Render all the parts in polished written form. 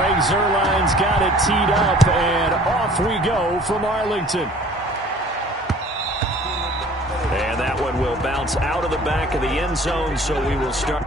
Greg Zuerlein's got it teed up, and off we go from Arlington. And that one will bounce out of the back of the end zone, so we will start.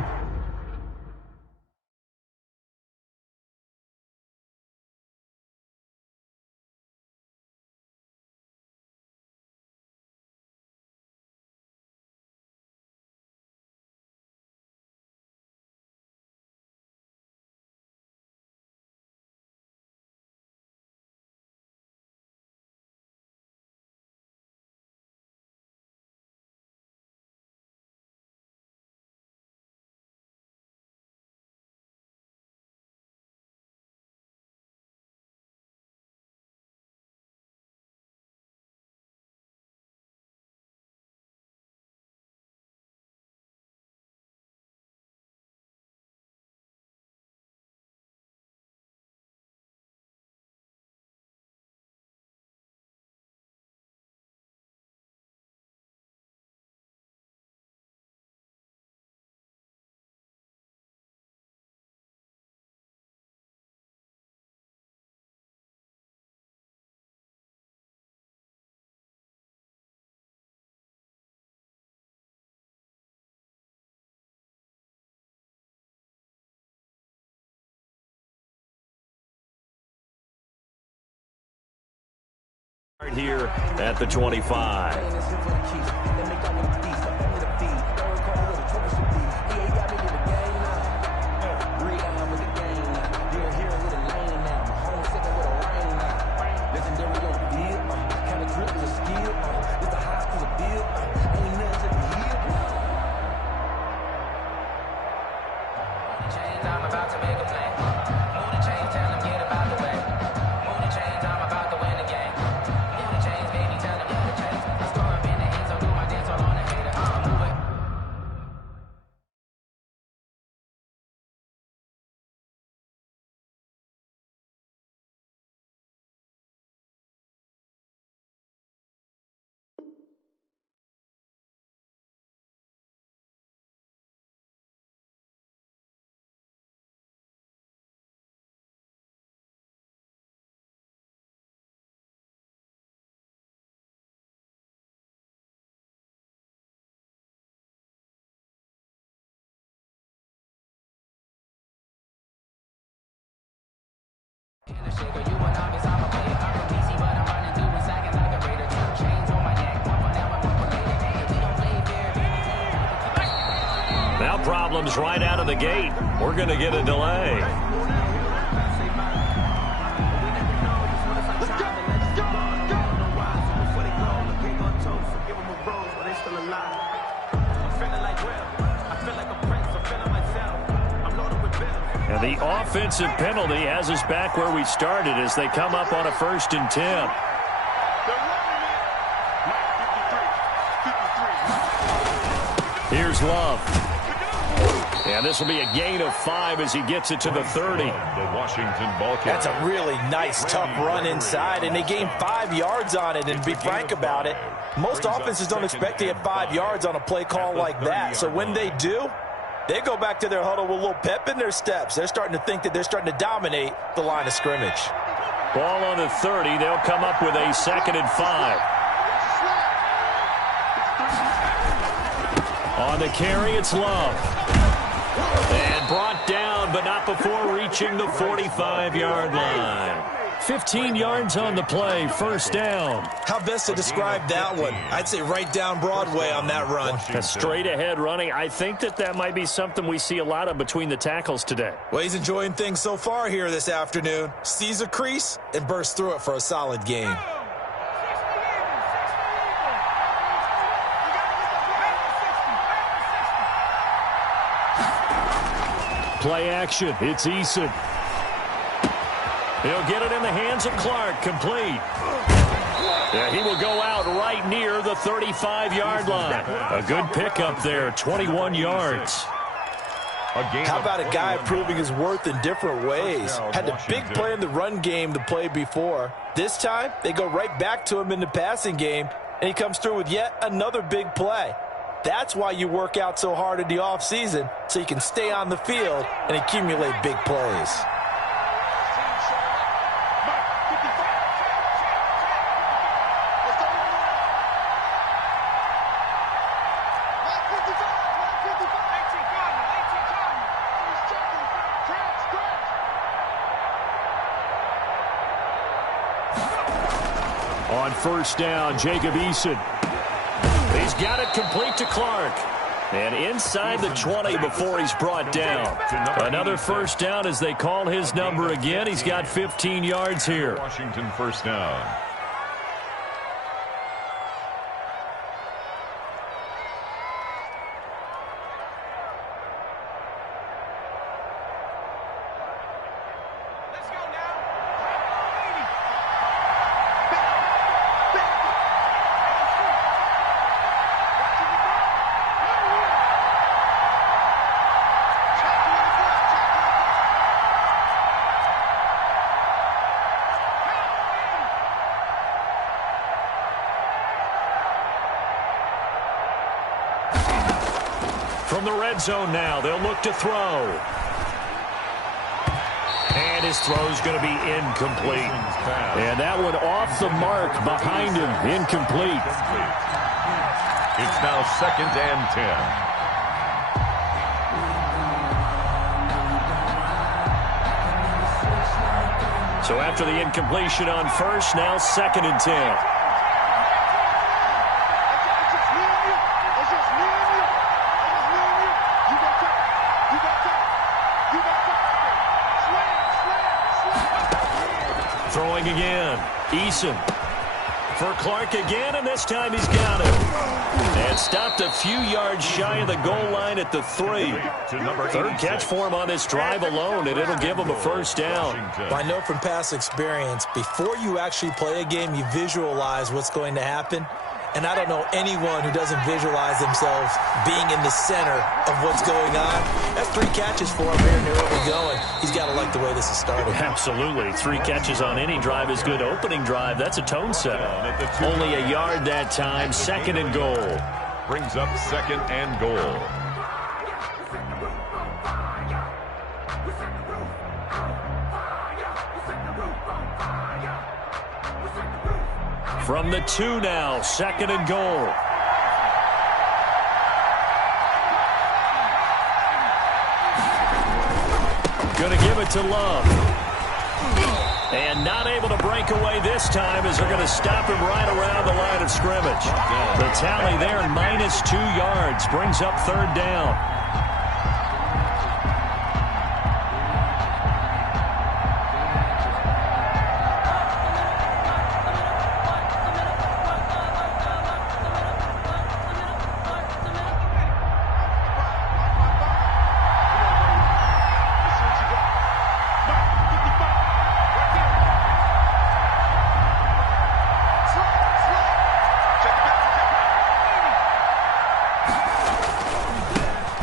Here at the 25. Now problems right out of the gate. We're going to get a delay. And the offensive penalty has us back where we started as they come up on a 1st and 10. Here's Love. And this will be a gain of 5 as he gets it to the 30. The Washington ball carrier. That's a really nice, tough run inside, and they gained 5 yards on it. And to be frank about it, most offenses don't expect to get 5 yards on a play call like that. So when they do, they go back to their huddle with a little pep in their steps. They're starting to think that they're starting to dominate the line of scrimmage. Ball on the 30. They'll come up with a 2nd and 5. On the carry, it's Love. And brought down, but not before reaching the 45-yard line. 15 yards on the play, 1st down. How best to describe that one? I'd say right down Broadway on that run. A straight-ahead running. I think that might be something we see a lot of between the tackles today. Well, he's enjoying things so far here this afternoon. Sees a crease and bursts through it for a solid gain. Play action. It's Eason. He'll get it in the hands of Clark. Complete. Yeah, he will go out right near the 35-yard line. A good pickup there, 21 yards. How about a guy proving his worth in different ways? Had a big play in the run game the play before. This time, they go right back to him in the passing game, and he comes through with yet another big play. That's why you work out so hard in the offseason, so you can stay on the field and accumulate big plays. On first down, Jacob Eason. He's got it complete to Clark. And inside the 20 before he's brought down. Another first down as they call his number again. He's got 15 yards here. Washington first down. From the red zone now, they'll look to throw. And his throw's going to be incomplete. And that one off the mark behind him, incomplete. It's now 2nd and 10. So after the incompletion on first, now 2nd and 10. Throwing again. Eason for Clark again, and this time he's got it. And stopped a few yards shy of the goal line at the 3. Third catch for him on this drive alone, and it'll give him a first down. Well, I know from past experience, before you actually play a game, you visualize what's going to happen. And I don't know anyone who doesn't visualize themselves being in the center of what's going on. That's 3 catches for him here, and they're over going. He's got to like the way this is starting. Absolutely. 3 catches on any drive is good. Opening drive, that's a tone setter. Only a yard that time. 2nd and goal. Brings up 2nd and goal. From the 2 now, 2nd and goal. Going to give it to Love. And not able to break away this time as they're going to stop him right around the line of scrimmage. The tally there, -2 yards, brings up 3rd down.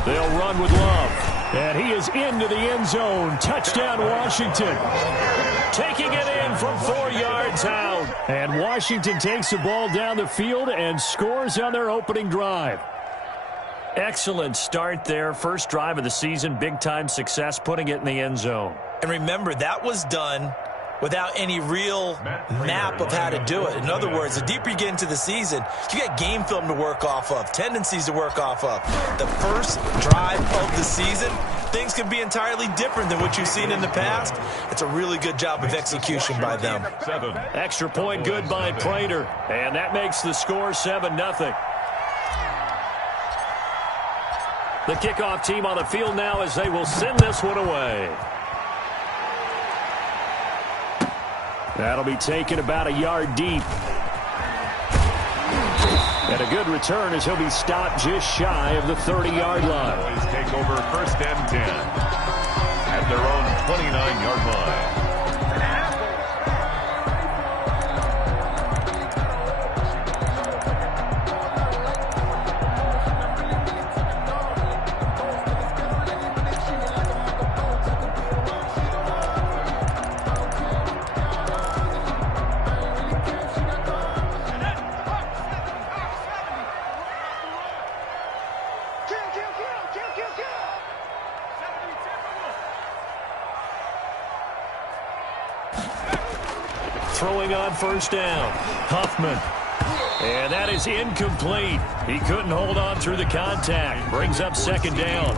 They'll run with Love. And he is into the end zone. Touchdown, Washington. Taking it in from 4 yards out. And Washington takes the ball down the field and scores on their opening drive. Excellent start there. First drive of the season. Big-time success, putting it in the end zone. And remember, that was done without any real map of how to do it. In other words, the deeper you get into the season, you got game film to work off of, tendencies to work off of. The first drive of the season, things can be entirely different than what you've seen in the past. It's a really good job of execution by them. Extra point good by Prater, and that makes the score 7-0. The kickoff team on the field now as they will send this one away. That'll be taken about a yard deep. And a good return as he'll be stopped just shy of the 30-yard line. Boys take over 1st and 10 at their own 29-yard line. Throwing on first down, Huffman. And that is incomplete. He couldn't hold on through the contact. Brings up 2nd down.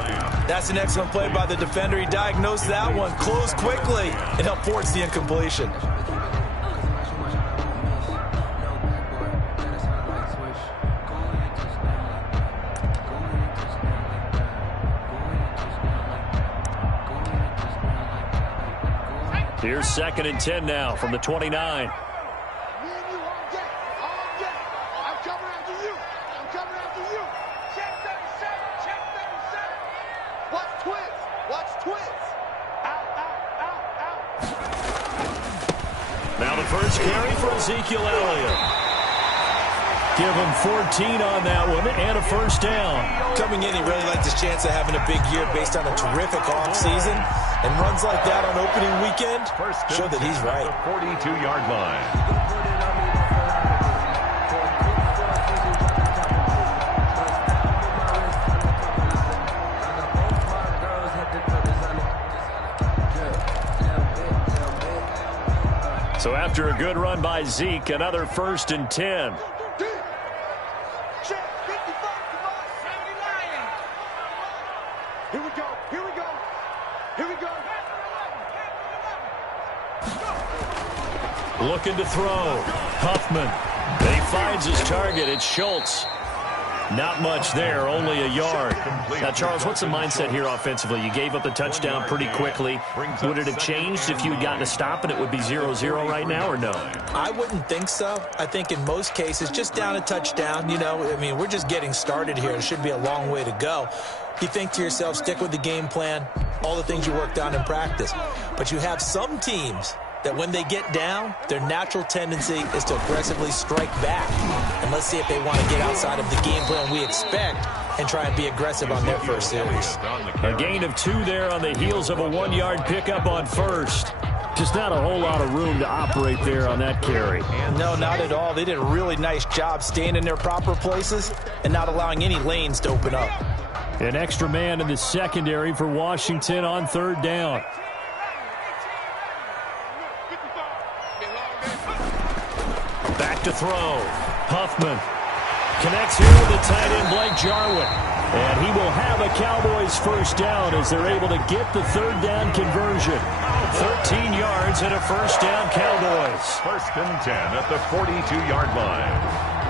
That's an excellent play by the defender. He diagnosed that one, closed quickly, and helped force the incompletion. Here's 2nd and 10 now from the 29. Now the first carry for Ezekiel Elliott. Give him 14 on that one and a first down. Coming in, he really liked his chance of having a big year based on a terrific offseason. And runs like that on opening weekend show that he's right. The 42-yard line. So after a good run by Zeke, another 1st and 10. Looking to throw. Huffman. And he finds his target. It's Schultz. Not much there, only a yard. Now, Charles, what's the mindset here offensively? You gave up the touchdown pretty quickly. Would it have changed if you had gotten a stop and it would be 0-0 right now, or no? I wouldn't think so. I think in most cases, just down a touchdown, you know, I mean, we're just getting started here. It should be a long way to go. You think to yourself, stick with the game plan, all the things you worked on in practice. But you have some teams that when they get down, their natural tendency is to aggressively strike back. And let's see if they want to get outside of the game plan we expect and try and be aggressive on their first series. A gain of 2 there on the heels of a 1-yard pickup on first. Just not a whole lot of room to operate there on that carry. No, not at all. They did a really nice job staying in their proper places and not allowing any lanes to open up. An extra man in the secondary for Washington on 3rd down. Back to throw. Huffman connects here with the tight end Blake Jarwin. And he will have a Cowboys first down as they're able to get the 3rd down conversion. 13 yards and a first down, Cowboys. 1st and 10 at the 42-yard line.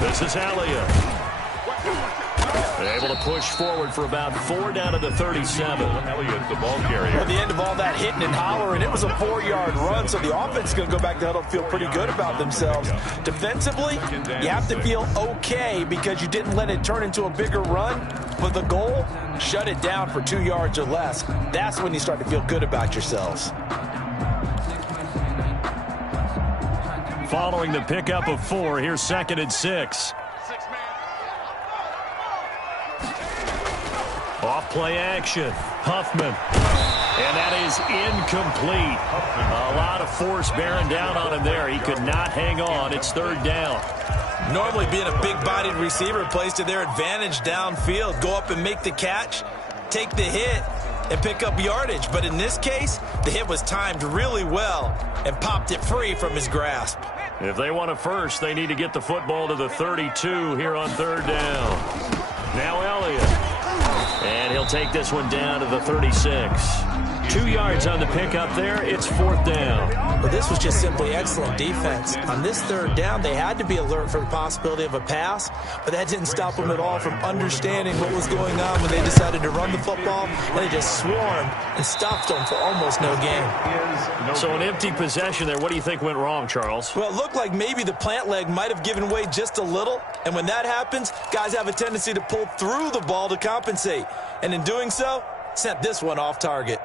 This is Elliott. They're able to push forward for about 4 down to the 37. Elliott, the ball carrier. At the end of all that hitting and hollering, it was a 4-yard run, so the offense is going to go back to huddle, feel pretty good about themselves. Defensively, you have to feel okay because you didn't let it turn into a bigger run, but the goal, shut it down for 2 yards or less. That's when you start to feel good about yourselves. Following the pickup of 4, here's 2nd and 6. Off play action. Huffman. And that is incomplete. A lot of force bearing down on him there. He could not hang on. It's 3rd down. Normally being a big-bodied receiver plays to their advantage downfield. Go up and make the catch, take the hit, and pick up yardage. But in this case, the hit was timed really well and popped it free from his grasp. If they want a first, they need to get the football to the 32 here on 3rd down. Now Elliott. And he'll take this one down to the 36. 2 yards on the pickup there. It's 4th down. Well, this was just simply excellent defense. On this 3rd down, they had to be alert for the possibility of a pass, but that didn't stop them at all from understanding what was going on when they decided to run the football, and they just swarmed and stopped them for almost no gain. So an empty possession there. What do you think went wrong, Charles? Well, it looked like maybe the plant leg might have given way just a little, and when that happens, guys have a tendency to pull through the ball to compensate, and in doing so, sent this one off target.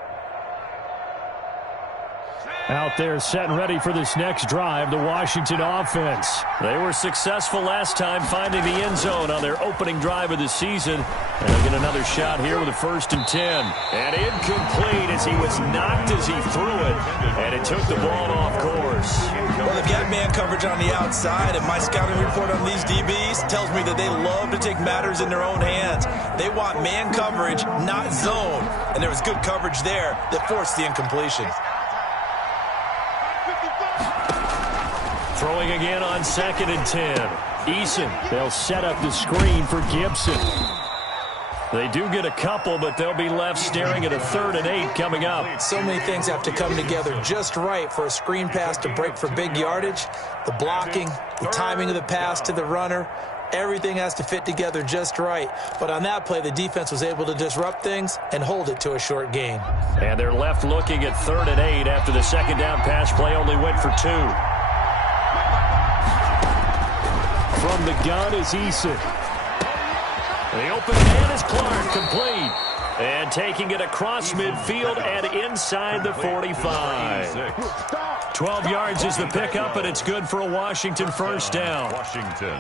Out there set and ready for this next drive, the Washington offense. They were successful last time finding the end zone on their opening drive of the season. And they'll get another shot here with a 1st and 10. And incomplete as he was knocked as he threw it. And it took the ball off course. Well, they've got man coverage on the outside, and my scouting report on these DBs tells me that they love to take matters in their own hands. They want man coverage, not zone. And there was good coverage there that forced the incompletion. Throwing again on 2nd and 10. Eason, they'll set up the screen for Gibson. They do get a couple, but they'll be left staring at a 3rd and 8 coming up. So many things have to come together just right for a screen pass to break for big yardage. The blocking, the timing of the pass to the runner, everything has to fit together just right. But on that play, the defense was able to disrupt things and hold it to a short gain. And they're left looking at 3rd and 8 after the second down pass play only went for 2. From the gun is Eason. The open man is Clark, complete. And taking it across midfield and inside the 45. 12 yards is the pickup, and it's good for a Washington first down. Washington.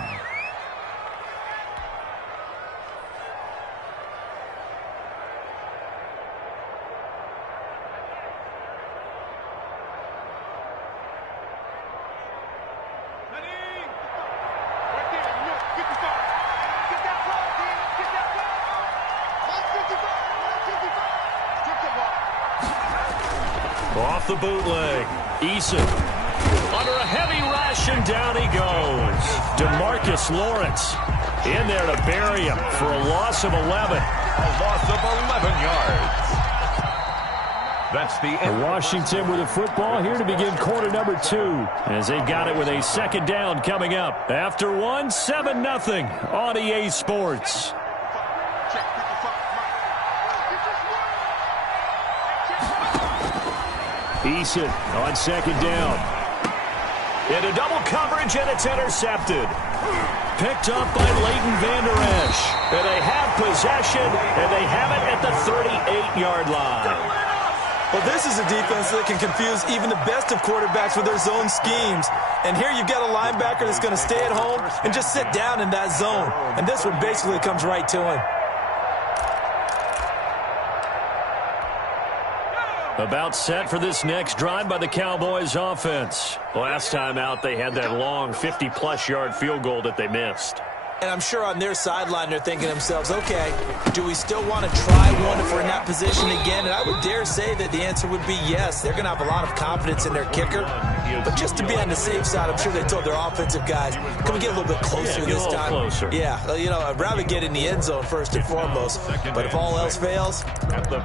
Off the bootleg. Eason. Under a heavy rush, and down he goes. DeMarcus Lawrence in there to bury him for a loss of 11. A loss of 11 yards. That's the end. Washington with the football here to begin quarter number 2. As they've got it with a second down coming up. After 1, 7-0 on EA Sports. Eason on second down. Into double coverage, and it's intercepted. Picked up by Leighton Vander Esch. And they have possession, and they have it at the 38-yard line. Well, this is a defense that can confuse even the best of quarterbacks with their zone schemes. And here you've got a linebacker that's going to stay at home and just sit down in that zone. And this one basically comes right to him. About set for this next drive by the Cowboys offense. Last time out, they had that long 50-plus yard field goal that they missed. And I'm sure on their sideline they're thinking to themselves, okay, do we still want to try one if we're in that position again? And I would dare say that the answer would be yes. They're going to have a lot of confidence in their kicker. But just to be on the safe side, I'm sure they told their offensive guys, can we get a little bit closer this time? Closer. Yeah, you know, I'd rather get in the end zone first and foremost. But if all else fails,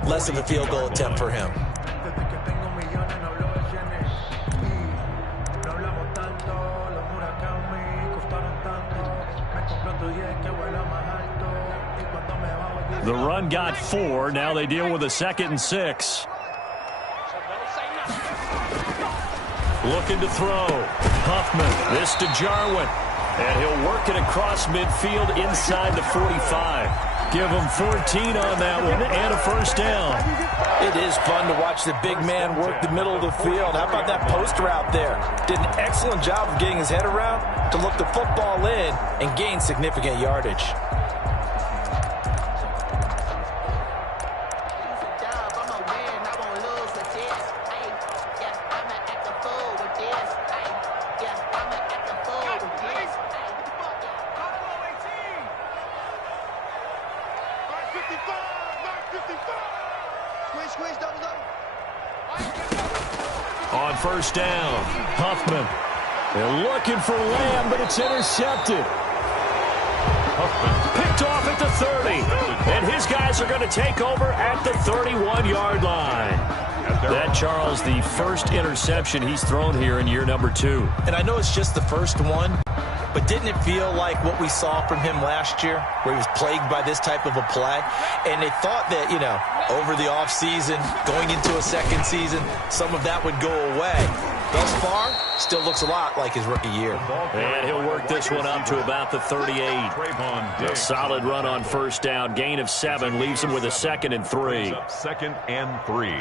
less of a field goal attempt for him. The run got 4. Now they deal with a 2nd and 6. Looking to throw. Huffman. This to Jarwin. And he'll work it across midfield inside the 45. Give him 14 on that one and a first down. It is fun to watch the big man work the middle of the field. How about that post route there? Did an excellent job of getting his head around to look the football in and gain significant yardage. On first down, Huffman. They're looking for Lamb, but it's intercepted. Huffman picked off at the 30. And his guys are going to take over at the 31-yard line. That, Charles, the first interception he's thrown here in year number 2. And I know it's just the first one, but didn't it feel like what we saw from him last year, where he was plagued by this type of a play? And they thought that, you know, over the offseason, going into a second season, some of that would go away. Thus far, still looks a lot like his rookie year. And he'll work this one up to about the 38. A solid run on first down. Gain of 7 leaves him with a 2nd and 3. 2nd and 3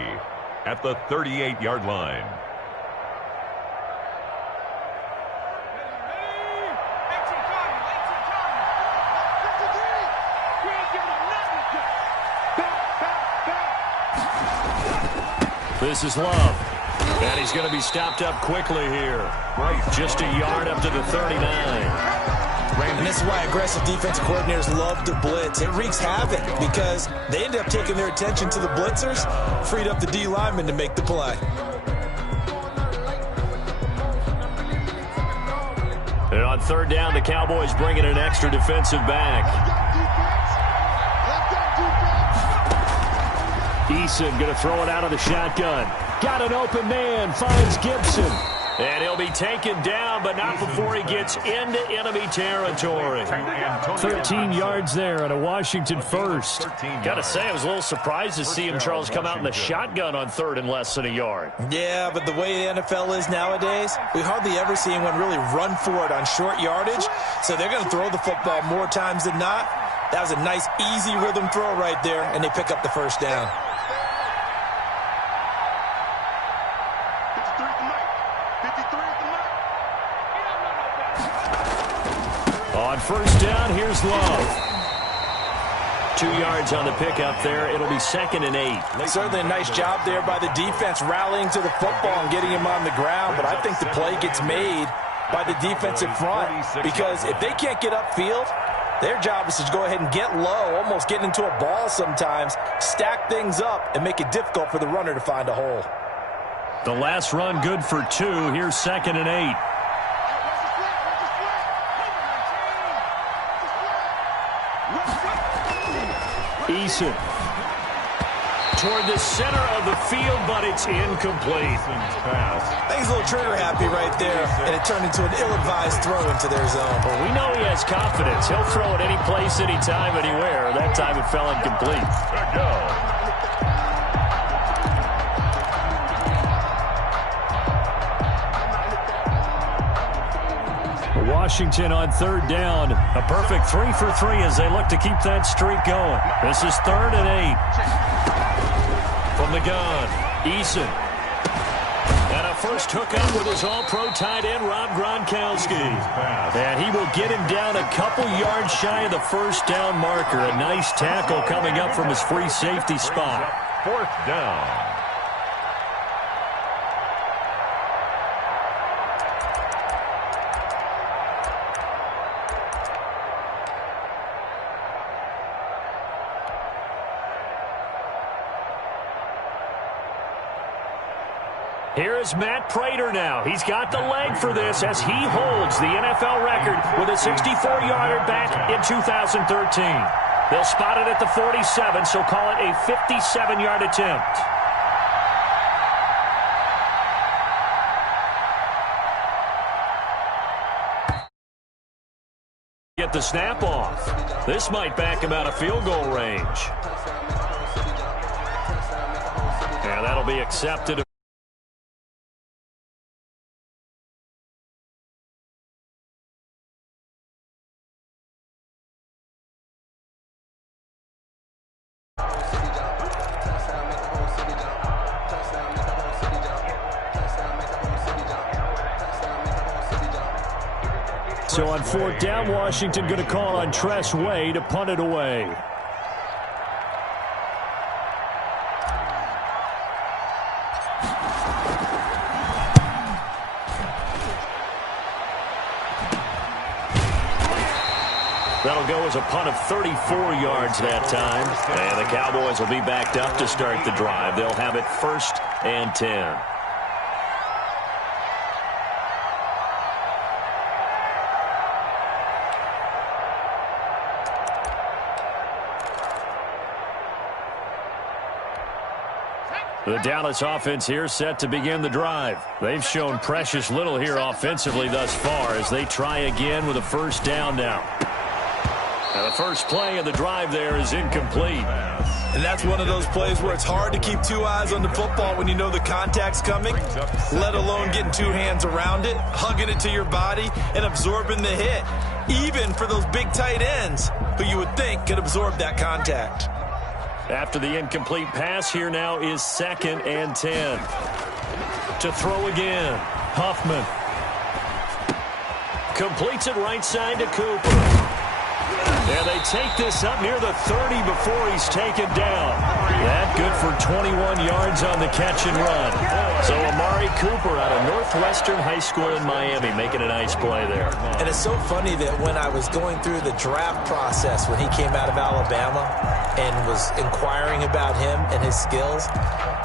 at the 38-yard line. This is Love. And he's going to be stopped up quickly here. Just a yard up to the 39. And this is why aggressive defensive coordinators love to blitz. It wreaks havoc because they end up taking their attention to the blitzers, freed up the D lineman to make the play. And on third down, the Cowboys bringing an extra defensive back. Eason going to throw it out of the shotgun. Got an open man, finds Gibson. And he'll be taken down, but not before he gets into enemy territory. 13 yards there on a Washington first. Got to say, I was a little surprised to see him, Charles, come out in the shotgun on third and less than a yard. Yeah, but the way the NFL is nowadays, we hardly ever see anyone really run for it on short yardage. So they're going to throw the football more times than not. That was a nice, easy rhythm throw right there, and they pick up the first down. On first down, here's Love. 2 yards on the pickup there. It'll be 2nd and 8. Certainly a nice job there by the defense rallying to the football and getting him on the ground, but I think the play gets made by the defensive front because if they can't get upfield, their job is to go ahead and get low, almost get into a ball sometimes, stack things up, and make it difficult for the runner to find a hole. The last run good for 2. Here's 2nd and 8. Eason. Toward the center of the field, but it's incomplete. I think he's a little trigger happy right there, and it turned into an ill-advised throw into their zone. Well, we know he has confidence. He'll throw it any place, anytime, anywhere. That time it fell incomplete. Washington on third down. A perfect 3 for 3 as they look to keep that streak going. This is 3rd and 8. From the gun, Eason. And a first hookup with his all-pro tight end, Rob Gronkowski. And he will get him down a couple yards shy of the first down marker. A nice tackle coming up from his free safety spot. 4th down. Here is Matt Prater now. He's got the leg for this as he holds the NFL record with a 64-yarder back in 2013. They'll spot it at the 47, so call it a 57-yard attempt. Get the snap off. This might back him out of field goal range. Yeah, that'll be accepted. So on 4th down, Washington going to call on Tress Way to punt it away. That'll go as a punt of 34 yards that time. And the Cowboys will be backed up to start the drive. They'll have it 1st and 10. The Dallas offense here set to begin the drive. They've shown precious little here offensively thus far as they try again with a first down now. And the first play of the drive there is incomplete. And that's one of those plays where it's hard to keep 2 eyes on the football when you know the contact's coming, let alone getting 2 hands around it, hugging it to your body, and absorbing the hit, even for those big tight ends who you would think could absorb that contact. After the incomplete pass, here now is 2nd and 10. To throw again, Huffman. Completes it right side to Cooper. And they take this up near the 30 before he's taken down. That good for 21 yards on the catch and run. So Amari Cooper out of Northwestern High School in Miami making a nice play there. And it's so funny that when I was going through the draft process when he came out of Alabama and was inquiring about him and his skills,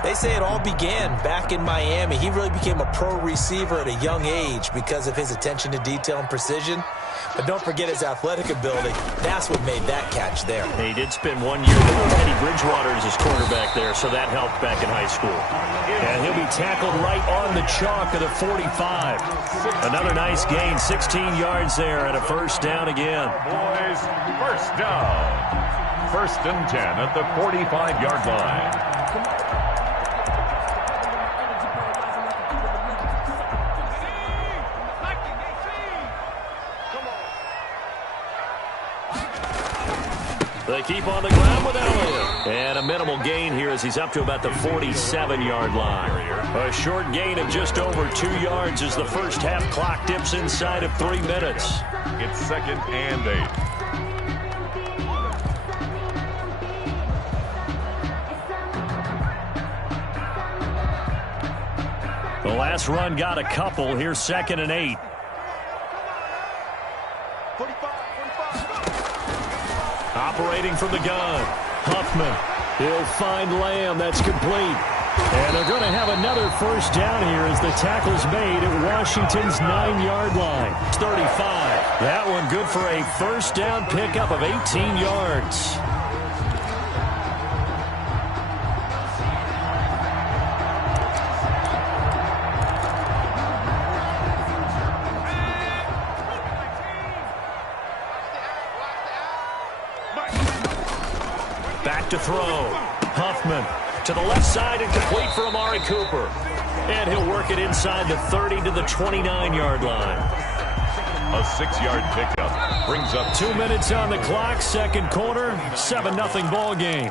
they say it all began back in Miami. He really became a pro receiver at a young age because of his attention to detail and precision. But don't forget his athletic ability. That's what made that catch there. He did spend 1 year with Teddy Bridgewater as his quarterback there, so that helped back in high school. And he'll be tackled right on the chalk of the 45. Another nice gain, 16 yards there, and a first down again. Boys, first down. 1st and 10 at the 45-yard line. They keep on the ground with Elliott. And a minimal gain here as he's up to about the 47-yard line. A short gain of just over 2 yards as the first half clock dips inside of 3 minutes. It's 2nd and 8. The last run got a couple. Here's 2nd and 8. Operating from the gun. Huffman. He'll find Lamb. That's complete. And they're going to have another first down here as the tackle's made at Washington's 9-yard line. 35. That one good for a first down pickup of 18 yards. Back to throw. Huffman to the left side and complete for Amari Cooper. And he'll work it inside the 30 to the 29-yard line. A 6-yard pickup brings up 2 minutes on the clock, second quarter, 7-0 ball game.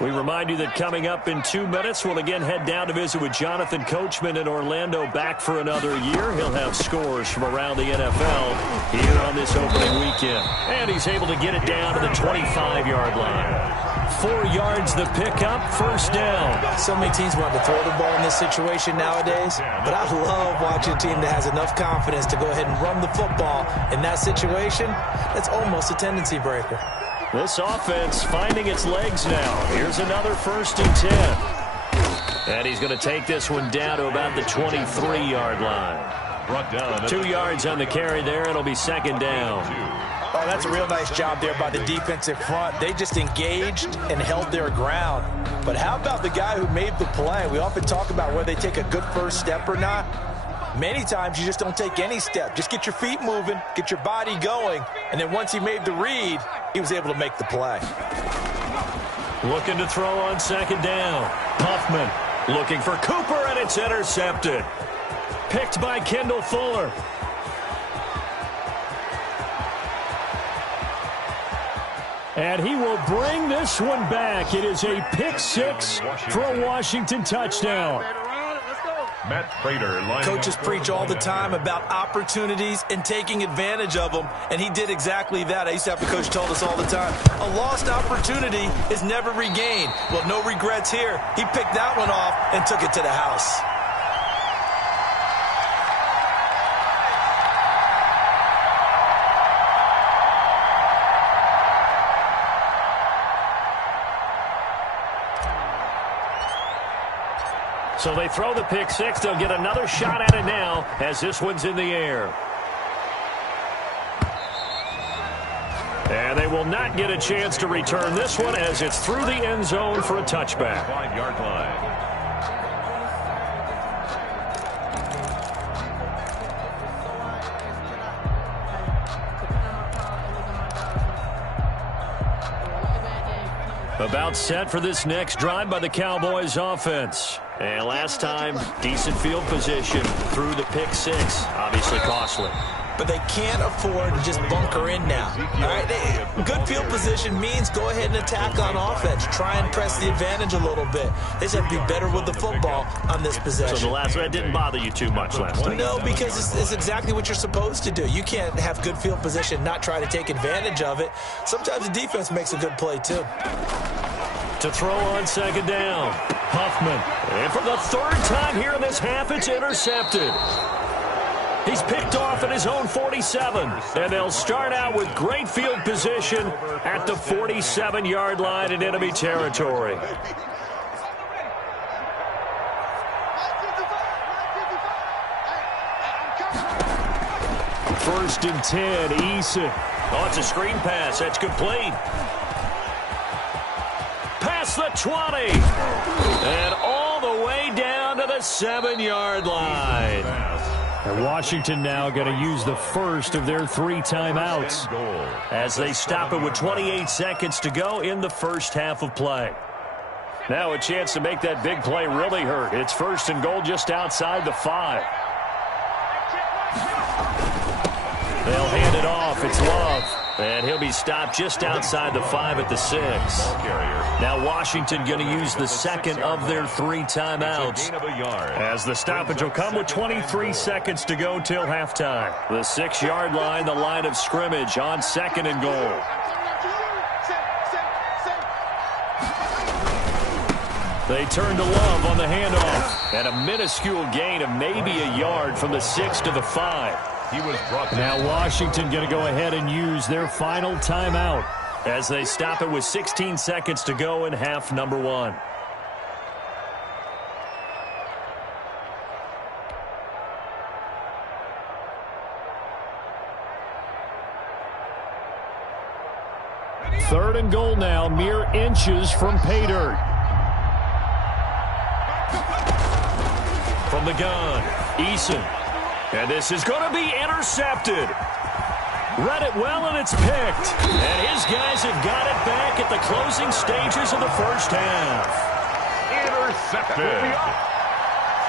We remind you that coming up in 2 minutes, we'll again head down to visit with Jonathan Coachman in Orlando, back for another year. He'll have scores from around the NFL here on this opening weekend. And he's able to get it down to the 25-yard line. 4 yards the pickup, first down. So many teams want to throw the ball in this situation nowadays, but I love watching a team that has enough confidence to go ahead and run the football in that situation. That's almost a tendency breaker. This offense finding its legs now. Here's another 1st and 10. And he's going to take this one down to about the 23-yard line. brought down. 2 yards on the carry there. It'll be 2nd down. Oh, that's a real nice job there by the defensive front. They just engaged and held their ground. But how about the guy who made the play? We often talk about whether they take a good first step or not. Many times you just don't take any step. Just get your feet moving, get your body going, and then once he made the read, he was able to make the play. Looking to throw on 2nd down. Huffman looking for Cooper, and it's intercepted. Picked by Kendall Fuller. And he will bring this one back. It is a pick six for a Washington touchdown. Matt Prater. Coaches preach all the time about opportunities and taking advantage of them, and he did exactly that. I used to have a coach told us all the time, a lost opportunity is never regained. Well, no regrets here. He picked that one off and took it to the house. So they throw the pick six. They'll get another shot at it now as this one's in the air. And they will not get a chance to return this one as it's through the end zone for a touchback. 5-yard line. About set for this next drive by the Cowboys offense. And last time, decent field position through the pick six. Obviously costly. but they can't afford to just bunker in now. All right, good field position means go ahead and attack on offense. Try and press the advantage a little bit. They just have to be better with the football on this possession. So the last one didn't bother you too much last time? No, because it's exactly what you're supposed to do. You can't have good field position, not try to take advantage of it. Sometimes the defense makes a good play, too. To throw on second down, Huffman. And for the third time here in this half, it's intercepted. He's picked off at his own 47. And they'll start out with great field position at the 47-yard line in enemy territory. First and 10, Eason. Oh, it's a screen pass. That's complete. Past the 20. And all the way down to the 7-yard line. And Washington now going to use the first of their 3 timeouts as they stop it with 28 seconds to go in the first half of play. Now a chance to make that big play really hurt. It's first and goal just outside the 5. They'll hand it off. It's Love. And he'll be stopped just outside the 5 at the 6. Now Washington going to use the second of their 3 timeouts, as the stoppage will come with 23 seconds to go till halftime. The 6-yard line, the line of scrimmage on second and goal. They turn to Love on the handoff. And a minuscule gain of maybe a yard from the 6 to the 5. Now Washington going to go ahead and use their final timeout as they stop it with 16 seconds to go in half number 1. Third and goal now, mere inches from pay dirt. From the gun, Eason. And this is going to be intercepted. Read it well, and it's picked. And his guys have got it back at the closing stages of the first half. Intercepted.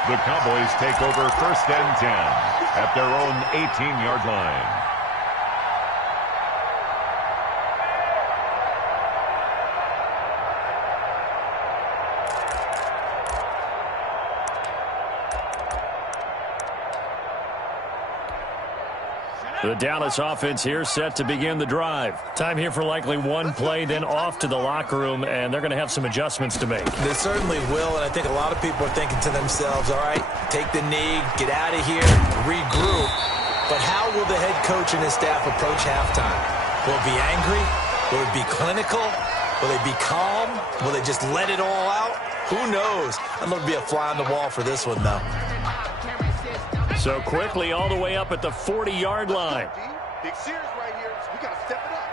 The Cowboys take over first and 10 at their own 18-yard line. The Dallas offense here set to begin the drive. Time here for likely one play, then off to the locker room, and they're going to have some adjustments to make. They certainly will, and I think a lot of people are thinking to themselves, all right, take the knee, get out of here, regroup. But how will the head coach and his staff approach halftime? Will it be angry? Will it be clinical? Will they be calm? Will they just let it all out? Who knows? I'm going to be a fly on the wall for this one, though. So quickly all the way up at the 40-yard line. Big series right here. We got to step it up.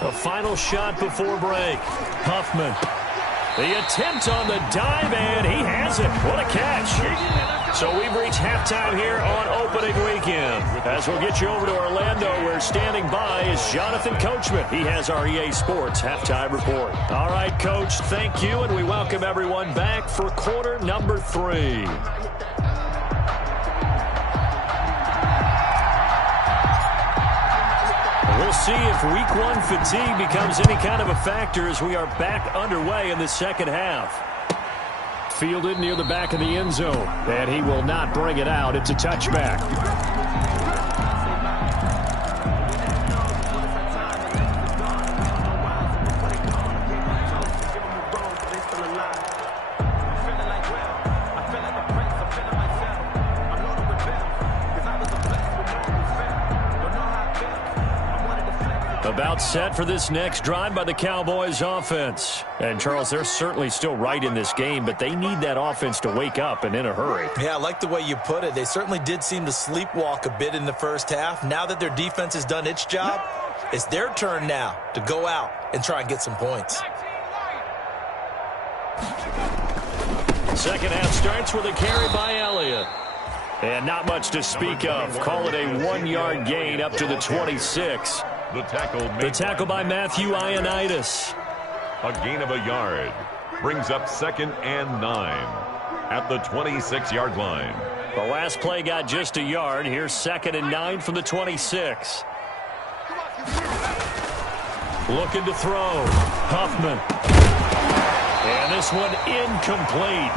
45. A final shot before break. Huffman. The attempt on the dive, and he has it. What a catch. So we've reached halftime here on opening weekend. As we'll get you over to Orlando, where standing by is Jonathan Coachman. He has our EA Sports halftime report. All right, Coach, thank you, and we welcome everyone back for quarter number 3. We'll see if week 1 fatigue becomes any kind of a factor as we are back underway in the second half. Fielded near the back of the end zone, and he will not bring it out. It's a touchback. About set for this next drive by the Cowboys offense. And, Charles, they're certainly still right in this game, but they need that offense to wake up and in a hurry. Yeah, I like the way you put it. They certainly did seem to sleepwalk a bit in the first half. Now that their defense has done its job, it's their turn now to go out and try and get some points. Second half starts with a carry by Elliott. And not much to speak of. Call it a 1-yard gain up to the 26. The tackle by Matthew Ioannidis. A gain of a yard brings up second and 9 at the 26-yard line. The last play got just a yard. Here's 2nd and 9 from the 26. Looking to throw. Huffman. And this one incomplete.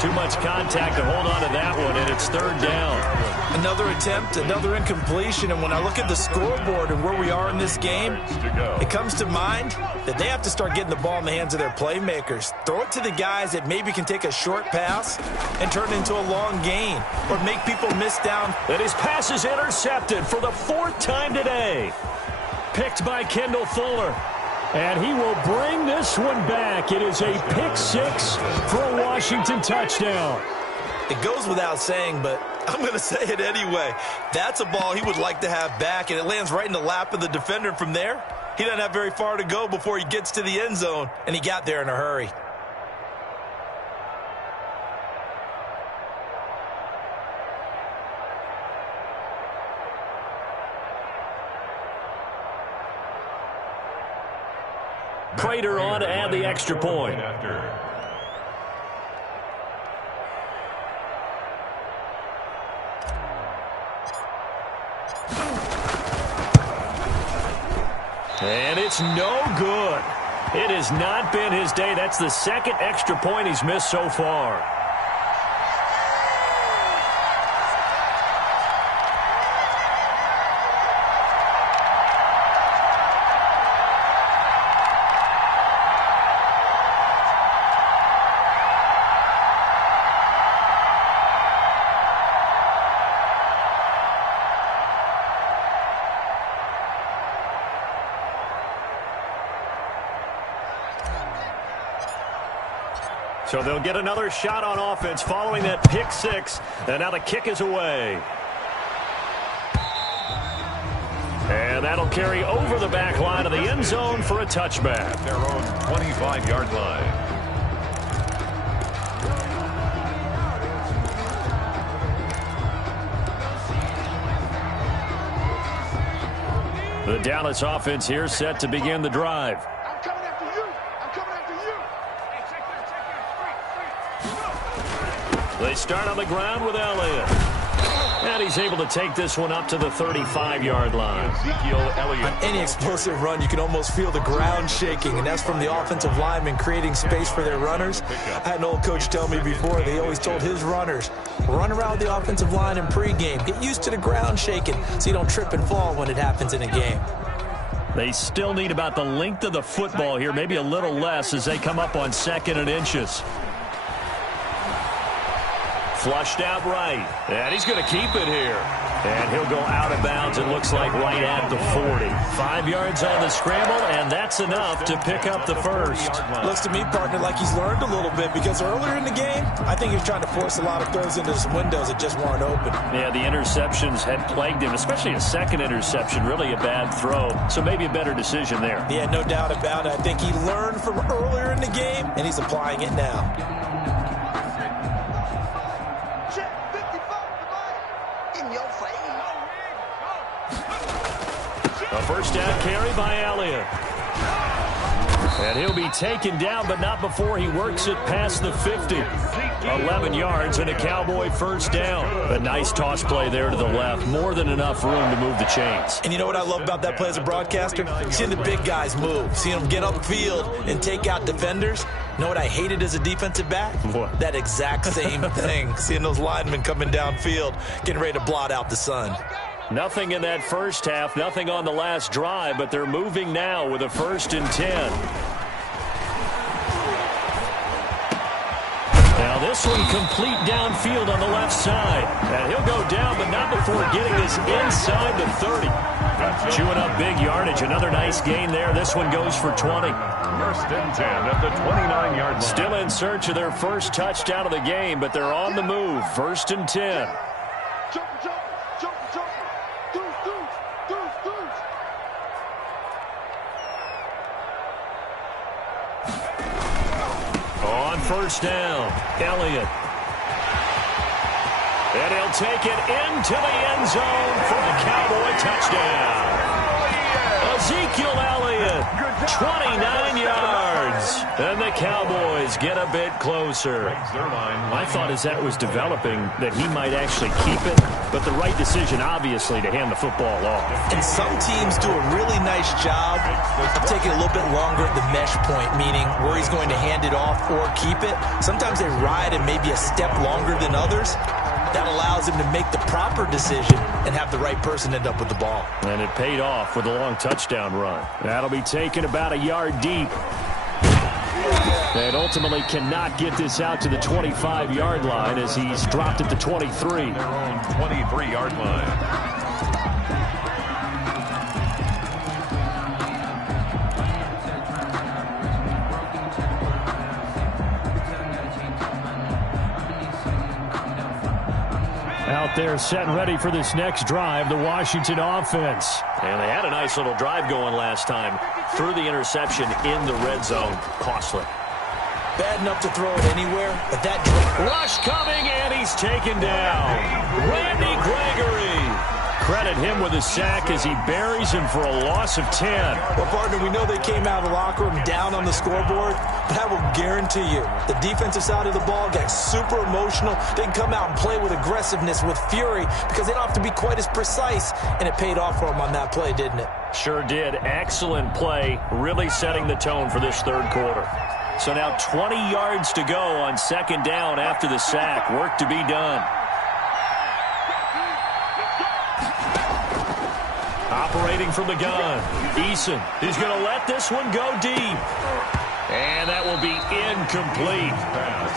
Too much contact to hold on to that one, and it's 3rd down. Another attempt, another incompletion, and when I look at the scoreboard and where we are in this game, it comes to mind that they have to start getting the ball in the hands of their playmakers. Throw it to the guys that maybe can take a short pass and turn it into a long gain or make people miss down. And his pass is intercepted for the 4th time today. Picked by Kendall Fuller. And he will bring this one back. It is a pick 6 for a Washington touchdown. It goes without saying, but I'm going to say it anyway. That's a ball he would like to have back, and it lands right in the lap of the defender. From there, he doesn't have very far to go before he gets to the end zone, and he got there in a hurry. Prater on to add the extra point. And it's no good. It has not been his day. That's the 2nd extra point he's missed so far. So they'll get another shot on offense following that pick 6. And now the kick is away. And that'll carry over the back line of the end zone for a touchback. Their own 25-yard line. The Dallas offense here set to begin the drive. They start on the ground with Elliott. And he's able to take this one up to the 35-yard line. Ezekiel Elliott. On any explosive run, you can almost feel the ground shaking, and that's from the offensive linemen creating space for their runners. I had an old coach tell me before, they always told his runners, run around the offensive line in pregame. Get used to the ground shaking so you don't trip and fall when it happens in a game. They still need about the length of the football here, maybe a little less as they come up on 2nd and inches. Flushed out right. And he's going to keep it here. And he'll go out of bounds, it looks like, right at the 40. 5 yards on the scramble, and that's enough to pick up the first. Looks to me, partner, like he's learned a little bit, because earlier in the game, I think he was trying to force a lot of throws into some windows that just weren't open. Yeah, the interceptions had plagued him, especially a second interception, really a bad throw. So maybe a better decision there. Yeah, no doubt about it. I think he learned from earlier in the game, and he's applying it now. A first down carry by Elliott. And he'll be taken down, but not before he works it past the 50. 11 yards and a Cowboy first down. A nice toss play there to the left. More than enough room to move the chains. And you know what I love about that play as a broadcaster? Seeing the big guys move. Seeing them get upfield and take out defenders. You know what I hated as a defensive back? What? That exact same thing. Seeing those linemen coming downfield, getting ready to blot out the sun. Nothing in that first half, nothing on the last drive, but they're moving now with a 1st and 10. Now this one complete downfield on the left side. And he'll go down, but not before getting this inside the 30. Chewing up big yardage. Another nice gain there. This one goes for 20. 1st and 10 at the 29-yard line. Still in search of their first touchdown of the game, but they're on the move. 1st and 10. On first down, Elliott. And he'll take it into the end zone for a Cowboy touchdown. Ezekiel Elliott, 29 yards. And the Cowboys get a bit closer. I thought as that was developing that he might actually keep it, but the right decision, obviously, to hand the football off. And some teams do a really nice job of taking a little bit longer at the mesh point, meaning where he's going to hand it off or keep it. Sometimes they ride it maybe a step longer than others. That allows him to make the proper decision and have the right person end up with the ball. And it paid off with a long touchdown run. That'll be taken about a yard deep. And ultimately cannot get this out to the 25-yard line as he's dropped at the 23. Their own 23-yard line. Out there set and ready for this next drive, the Washington offense. And they had a nice little drive going last time. Threw the interception in the red zone. Costly. Bad enough to throw it anywhere, but that rush coming, and he's taken down. Randy Gregory. Credit him with a sack as he buries him for a loss of 10. Well, partner, we know they came out of the locker room down on the scoreboard, but I will guarantee you the defensive side of the ball got super emotional. They can come out and play with aggressiveness, with fury, because they don't have to be quite as precise, and it paid off for them on that play, didn't it? Sure did. Excellent play, really setting the tone for this third quarter. So now 20 yards to go on second down after the sack. Work to be done. Operating from the gun, Eason is going to let this one go deep. And that will be incomplete.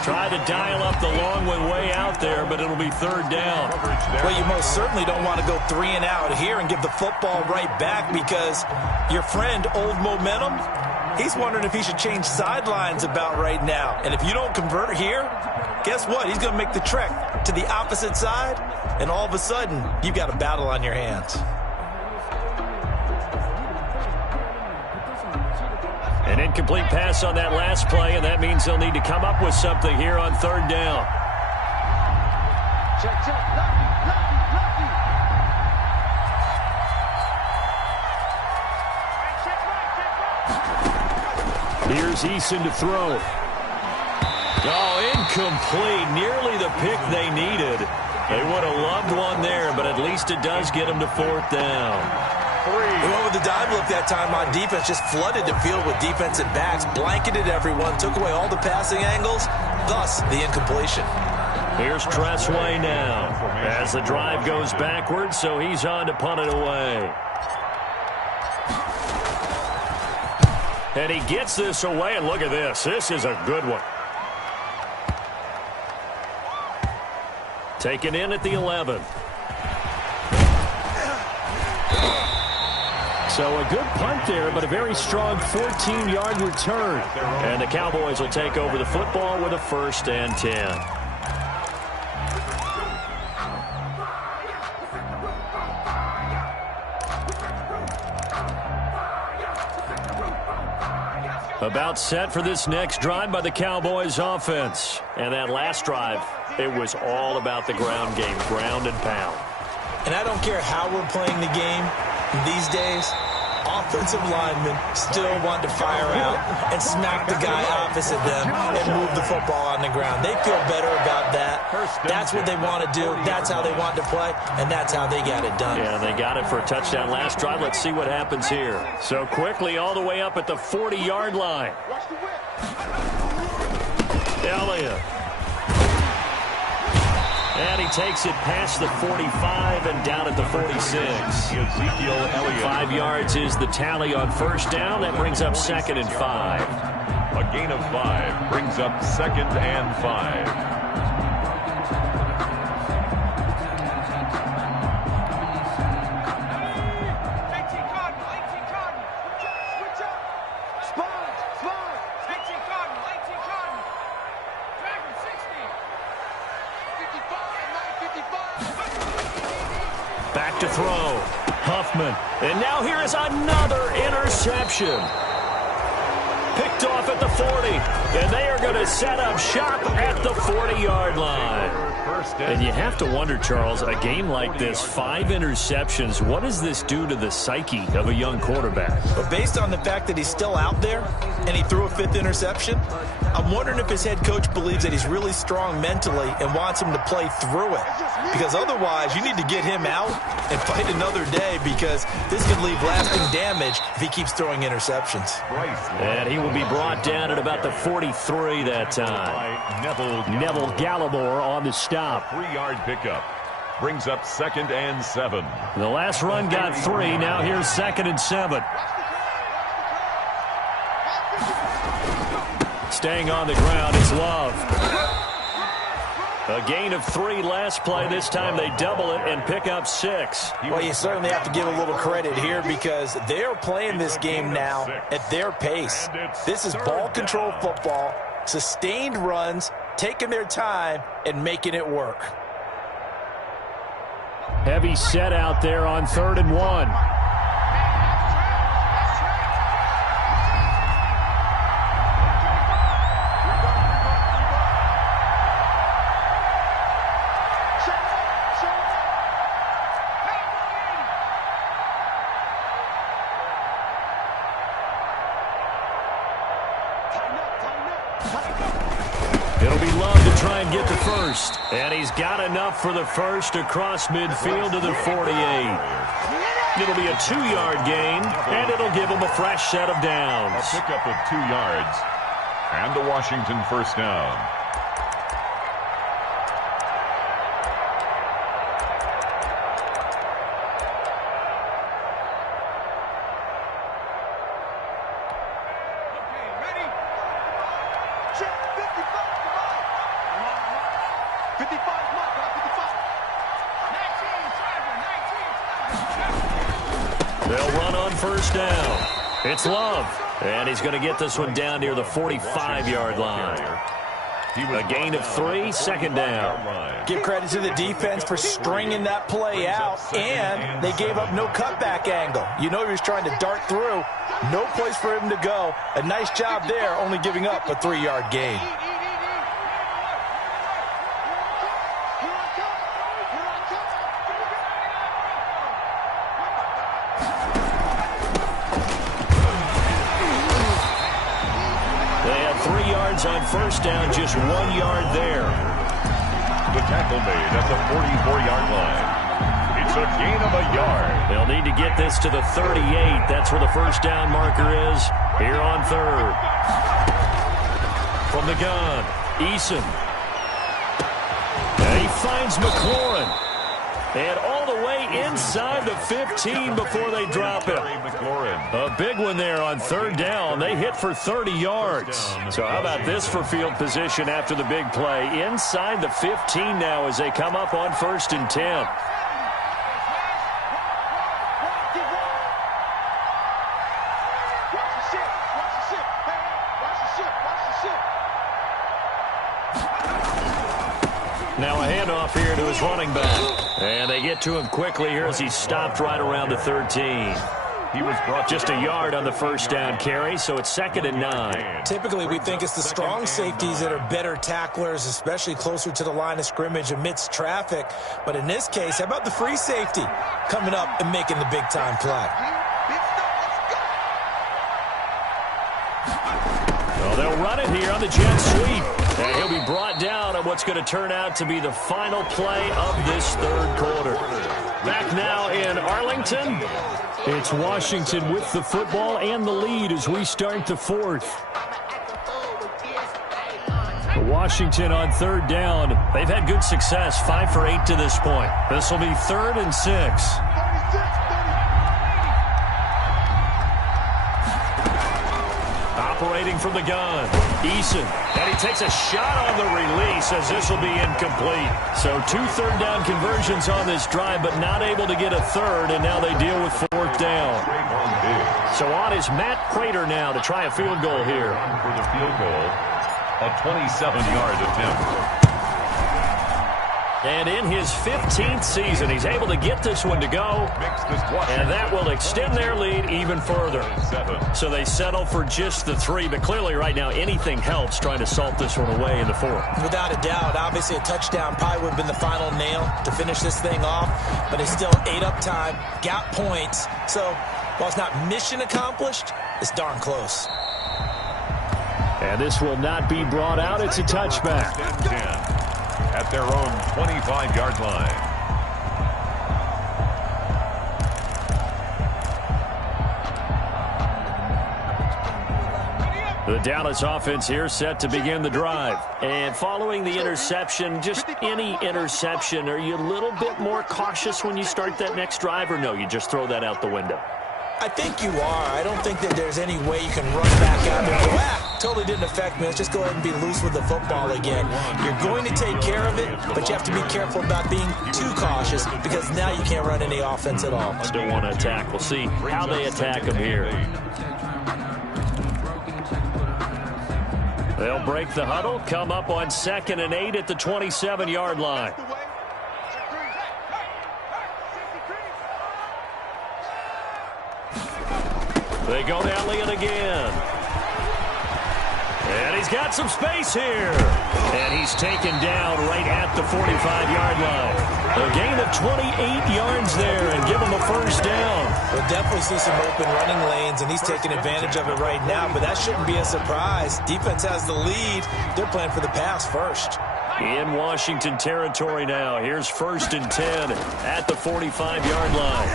Try to dial up the long one way out there, but it'll be third down. Well, you most certainly don't want to go 3 and out here and give the football right back, because your friend, Old Momentum, he's wondering if he should change sidelines about right now. And if you don't convert here, guess what? He's going to make the trek to the opposite side, and all of a sudden, you've got a battle on your hands. An incomplete pass on that last play, and that means they'll need to come up with something here on third down. Check, check. Lucky. Here's Eason to throw. Oh, incomplete. Nearly the pick they needed. They would have loved one there, but at least it does get them to fourth down. They went with the dive look that time on defense, just flooded the field with defensive backs, blanketed everyone, took away all the passing angles, thus the incompletion. Here's Tressway now as the drive goes backwards, so he's on to punt it away. And he gets this away, and look at this. This is a good one. Taken in at the 11. So a good punt there, but a very strong 14-yard return. And the Cowboys will take over the football with a 1st and 10. About set for this next drive by the Cowboys offense. And that last drive, it was all about the ground game, ground and pound. And I don't care how we're playing the game these days, offensive linemen still want to fire out and smack the guy opposite them and move the football on the ground. They feel better about that. That's what they want to do. That's how they want to play, and that's how they got it done. Yeah, they got it for a touchdown last drive. Let's see what happens here. So quickly all the way up at the 40-yard line. Elliott. And he takes it past the 45 and down at the 46. Ezekiel Elliott. 5 yards is the tally on first down. That brings up 2nd and 5. A gain of 5 brings up 2nd and 5. Back to throw. Huffman. And now here is another interception. Picked picked off at the 40. And they are going to set up shop at the 40-yard line. And you have to wonder, Charles, a game like this, 5 interceptions, what does this do to the psyche of a young quarterback? But based on the fact that he's still out there and he threw a 5th interception, I'm wondering if his head coach believes that he's really strong mentally and wants him to play through it. Because otherwise, you need to get him out and fight another day, because this could leave lasting damage if he keeps throwing interceptions. And he will be brought down at about the 43 that time. Neville Gallimore on the stop. 3-yard pickup. Brings up 2nd and 7. The last run got 3. Now here's 2nd and 7. Staying on the ground, it's Love. A gain of 3 last play. This time they double it and pick up 6. Well, you certainly have to give a little credit here, because they're playing this game now at their pace. This is ball control football, sustained runs, taking their time and making it work. Heavy set out there on 3rd and 1. It'll be Love to try and get the first. And he's got enough for the first across midfield to the 48. It'll be a 2-yard gain, and it'll give him a fresh set of downs. A pickup of 2 yards. And the Washington first down. They'll run on first down. It's Love. And he's going to get this one down near the 45-yard line. A gain of 3, 2nd down. Give credit to the defense for stringing that play out, and they gave up no cutback angle. You know he was trying to dart through. No place for him to go. A nice job there, only giving up a 3-yard gain. On first down, just 1 yard there. The tackle made at the 44-yard line. It's a gain of a yard. They'll need to get this to the 38. That's where the first down marker is here on 3rd. From the gun, Eason. And he finds McLaurin. And all the way inside the 15 before they drop him. A big one there on 3rd down. They hit for 30 yards. So how about this for field position after the big play? Inside the 15 now as they come up on 1st and 10. Now a handoff here to his running back. And they get to him quickly here as he stopped right around the 13. He was brought just a yard on the first down carry, so it's 2nd and 9. Typically, we think it's the strong safeties that are better tacklers, especially closer to the line of scrimmage amidst traffic. But in this case, how about the free safety coming up and making the big-time play? Well, they'll run it here on the jet sweep. And he'll be brought down on what's going to turn out to be the final play of this 3rd quarter. Back now in Arlington. It's Washington with the football and the lead as we start the 4th. Washington on 3rd down. They've had good success, 5 for 8 to this point. This will be 3rd and 6. Operating from the gun, Eason. And he takes a shot on the release as this will be incomplete. So 2 3rd down conversions on this drive, but not able to get a 3rd, and now they deal with 4th down. So on is Matt Prater now to try a field goal here. For the field goal, a 27-yard attempt. And in his 15th season, he's able to get this one to go, and that will extend their lead even further. So they settle for just the 3, but clearly right now anything helps trying to salt this one away in the 4th. Without a doubt, obviously a touchdown probably would have been the final nail to finish this thing off, but it's still ate up time, got points. So while it's not mission accomplished, it's darn close. And this will not be brought out. It's a touchback. At their own 25-yard line. The Dallas offense here set to begin the drive. And following the interception, just any interception, are you a little bit more cautious when you start that next drive, or no, you just throw that out the window? I think you are. I don't think that there's any way you can run back out and go, totally didn't affect me. Let's just go ahead and be loose with the football again. You're going to take care of it, but you have to be careful about being too cautious because now you can't run any offense at all. Still want to attack. We'll see how they attack them here. They'll break the huddle, come up on 2nd and 8 at the 27-yard line. They go to Elliott again. And he's got some space here. And he's taken down right at the 45-yard line. A gain of 28 yards there and give him a first down. We'll definitely see some open running lanes, and he's taking advantage of it right now, but that shouldn't be a surprise. Defense has the lead. They're playing for the pass first. In Washington territory now. Here's 1st and 10 at the 45-yard line.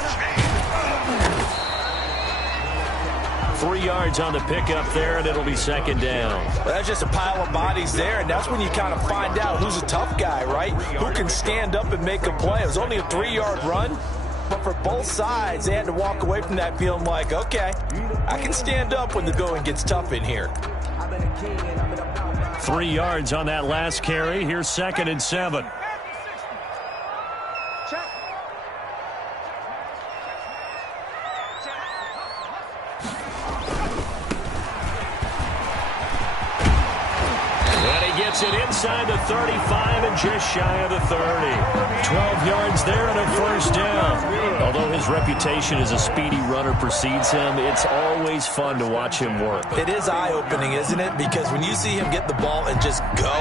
3 yards on the pickup there, and it'll be 2nd down. Well, that's just a pile of bodies there, and that's when you kind of find out who's a tough guy, right? Who can stand up and make a play. It was only a 3-yard run, but for both sides, they had to walk away from that feeling like, okay, I can stand up when the going gets tough in here. 3 yards on that last carry. Here's 2nd and 7. Gets it inside the 35 and just shy of the 30. 12 yards there and a first down. Although his reputation as a speedy runner precedes him, it's always fun to watch him work. It is eye-opening, isn't it? Because when you see him get the ball and just go,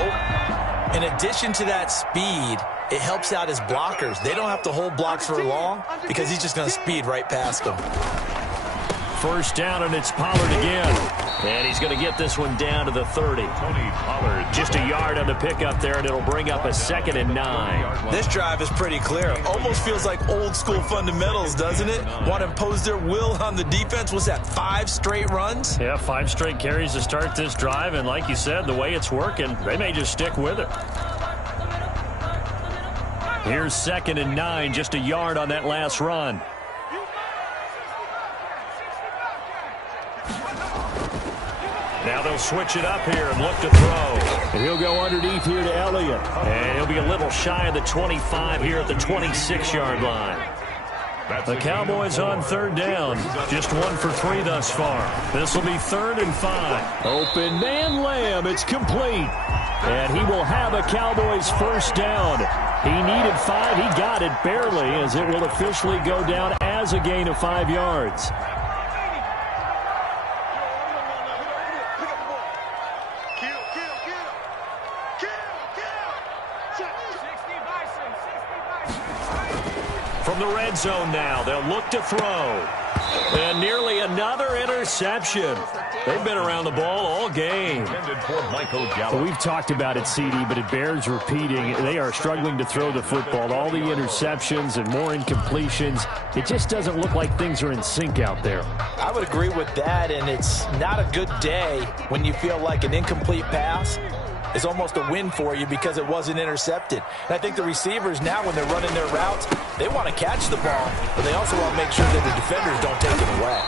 in addition to that speed, it helps out his blockers. They don't have to hold blocks for long because he's just going to speed right past them. First down, and it's Pollard again. And he's going to get this one down to the 30. Tony Pollard. Just a yard on the pickup there, and it'll bring up a 2nd and 9. This drive is pretty clear. Almost feels like old school fundamentals, doesn't it? Want to impose their will on the defense. Was that 5 straight runs? Yeah, 5 straight carries to start this drive, and like you said, the way it's working, they may just stick with it. Here's 2nd and 9, just a yard on that last run. Now they'll switch it up here and look to throw. And he'll go underneath here to Elliott. And he'll be a little shy of the 25 here at the 26-yard line. The Cowboys on 3rd down. Just 1 for 3 thus far. This will be 3rd and 5. Open man Lamb. It's complete. And he will have a Cowboys first down. He needed 5. He got it barely, as it will officially go down as a gain of 5 yards. From the red zone now, they'll look to throw. And nearly another interception. They've been around the ball all game. Well, we've talked about it, CD, but it bears repeating. They are struggling to throw the football. All the interceptions and more incompletions. It just doesn't look like things are in sync out there. I would agree with that, and it's not a good day when you feel like an incomplete pass is almost a win for you because it wasn't intercepted. And I think the receivers now, when they're running their routes, they want to catch the ball, but they also want to make sure that the defenders don't take it away.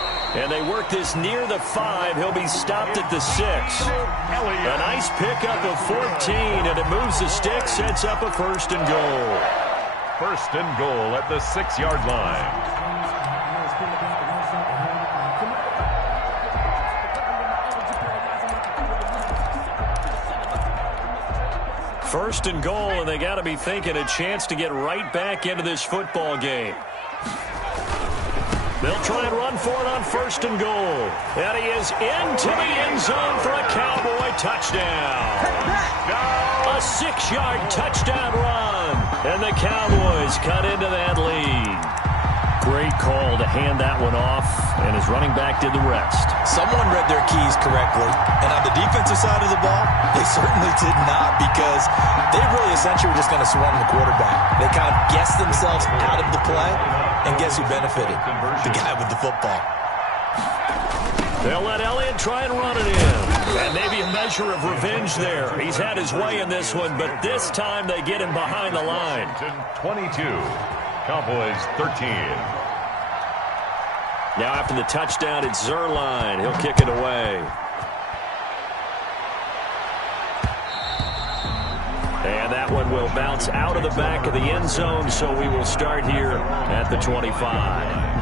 And they work this near the 5. He'll be stopped at the 6. A nice pickup of 14, and it moves the stick, sets up a 1st and goal. 1st and goal at the 6-yard line. First and goal, and they got to be thinking a chance to get right back into this football game. They'll try and run for it on first and goal. And he is into the end zone for a Cowboy touchdown. A 6-yard touchdown run. And the Cowboys cut into that lead. Great call to hand that one off, and his running back did the rest. Someone read their keys correctly, and on the defensive side of the ball, they certainly did not, because they really essentially were just going to swarm the quarterback. They kind of guessed themselves out of the play, and guess who benefited? The guy with the football. They'll let Elliott try and run it in. And maybe a measure of revenge there. He's had his way in this one, but this time they get him behind the line. 22. Cowboys 13. Now after the touchdown, it's Zerline. He'll kick it away. And that one will bounce out of the back of the end zone, so we will start here at the 25.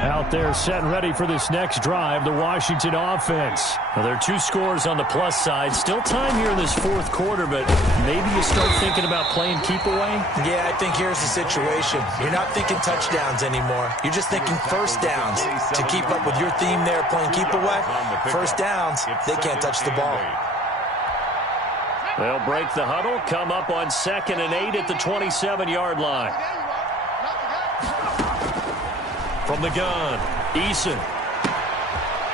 Out there set and ready for this next drive, the Washington offense. Now, there are 2 scores on the plus side. Still time here in this fourth quarter, but maybe you start thinking about playing keep away? Yeah, I think here's the situation. You're not thinking touchdowns anymore. You're just thinking first downs. To keep up with your theme there, playing keep away, first downs, they can't touch the ball. They'll break the huddle, come up on 2nd and 8 at the 27-yard line. From the gun, Eason.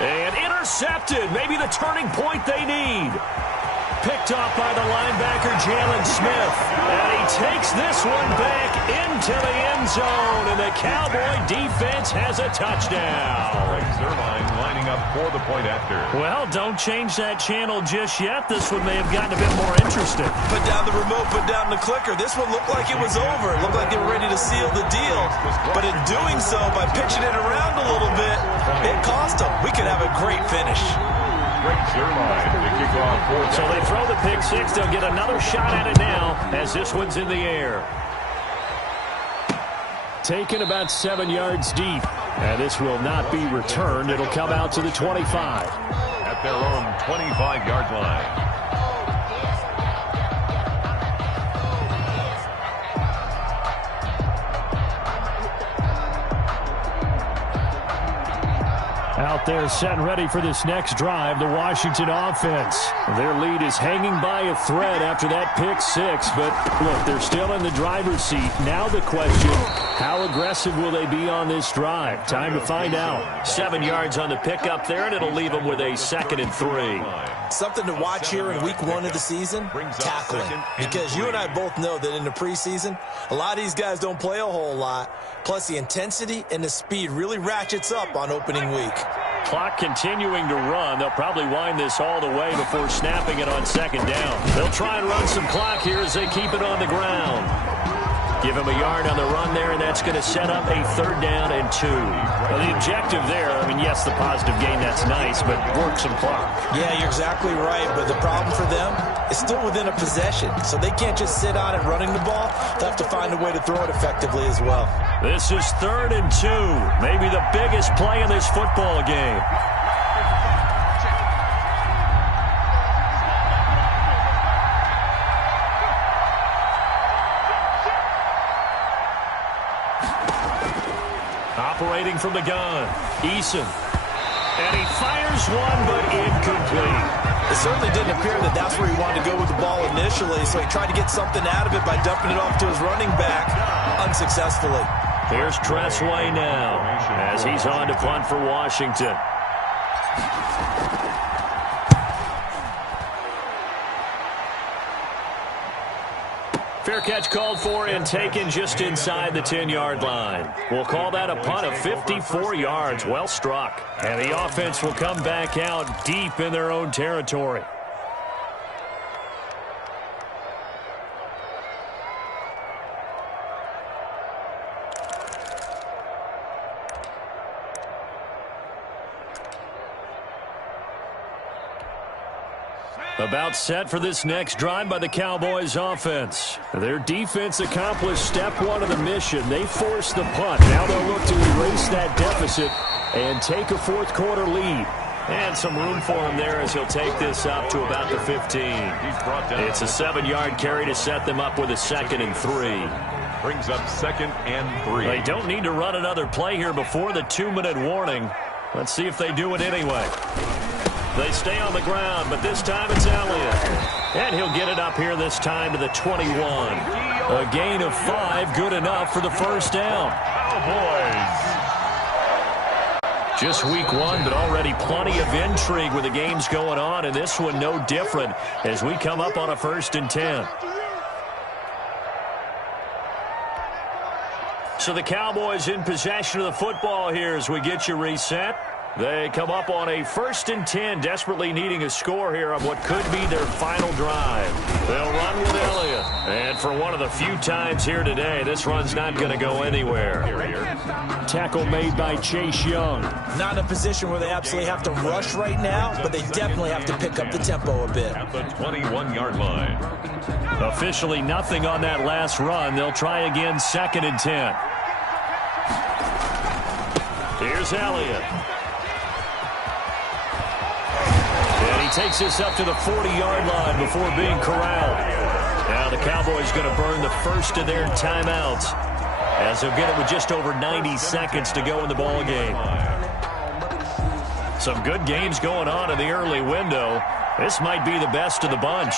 And intercepted. Maybe the turning point they need. Picked off by the linebacker, Jalen Smith. And he takes this one back into the end zone. And the Cowboy defense has a touchdown. Zerline lining up for the point after. Well, don't change that channel just yet. This one may have gotten a bit more interesting. Put down the remote, put down the clicker. This one looked like it was over. It looked like they were ready to seal the deal. But in doing so, by pitching it around a little bit, it cost them. We could have a great finish. So they throw the pick 6. They'll get another shot at it now as this one's in the air. Taken about 7 yards deep. And this will not be returned. It'll come out to the 25. At their own 25-yard line. Out there set and ready for this next drive, the Washington offense. Their lead is hanging by a thread after that pick 6, but look, they're still in the driver's seat. Now the question, how aggressive will they be on this drive? Time to find out. 7 yards on the pickup there, and it'll leave them with a 2nd and 3. Something to watch here in week 1 of the season, tackling. Because you and I both know that in the preseason, a lot of these guys don't play a whole lot. Plus, the intensity and the speed really ratchets up on opening week. Clock continuing to run. They'll probably wind this all the way before snapping it on 2nd down. They'll try and run some clock here as they keep it on the ground. Give him a yard on the run there, and that's going to set up a 3rd down and 2. Well, the objective there, I mean, yes, the positive gain, that's nice, but work some clock. Yeah, you're exactly right, but the problem for them is still within a possession, so they can't just sit on it running the ball. They'll have to find a way to throw it effectively as well. This is 3rd and 2, maybe the biggest play in this football game. Operating from the gun, Eason. And he fires one, but incomplete. It certainly didn't appear that that's where he wanted to go with the ball initially, so he tried to get something out of it by dumping it off to his running back unsuccessfully. Here's Tressway now as he's on to punt for Washington. Fair catch called for and taken just inside the 10-yard line. We'll call that a punt of 54 yards. Well struck. And the offense will come back out deep in their own territory. About set for this next drive by the Cowboys offense. Their defense accomplished step 1 of the mission. They forced the punt. Now they'll look to erase that deficit and take a fourth quarter lead. And some room for him there as he'll take this up to about the 15. It's a 7-yard carry to set them up with a 2nd and 3. Brings up 2nd and 3. They don't need to run another play here before the 2-minute warning. Let's see if they do it anyway. They stay on the ground, but this time it's Elliott. And he'll get it up here this time to the 21. A gain of 5, good enough for the first down. Cowboys. Just week 1, but already plenty of intrigue with the games going on, and this one no different as we come up on a 1st and 10. So the Cowboys in possession of the football here as we get you reset. They come up on a 1st and 10, desperately needing a score here on what could be their final drive. They'll run with Elliott. And for one of the few times here today, this run's not going to go anywhere. Tackle made by Chase Young. Not in a position where they absolutely have to rush right now, but they definitely have to pick up the tempo a bit. At the 21-yard line. Officially nothing on that last run. They'll try again 2nd and 10. Here's Elliott. He takes this up to the 40-yard line before being corralled. Now the Cowboys going to burn the first of their timeouts as they'll get it with just over 90 seconds to go in the ball game. Some good games going on in the early window. This might be the best of the bunch.